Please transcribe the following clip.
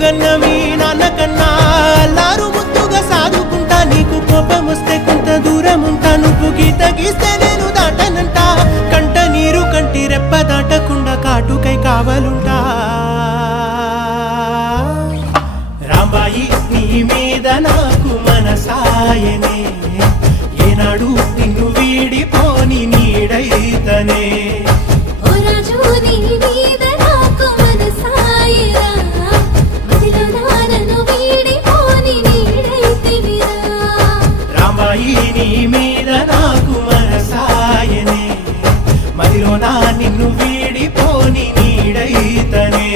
గన్నవి నాన్న కన్నా అల్లారు ముద్దుగా సాదుకుంటా నీకు కోపం వస్తే కొంత దూరం ఉంటా నువ్వు గీత గీస్తే నేను దాటనంట కంట నీరు కంటి రెప్ప దాటకుండా కాటుకై కావలుంటా రాంబాయి నీ మీద నాకు మనసాయనే ఏనాడు నిన్ను వీడిపోని నీడైతనే రాంబాయి నీ మీద నాకు మనసాయనే మదిలో నా నిన్ను వీడిపోని నీడైతనే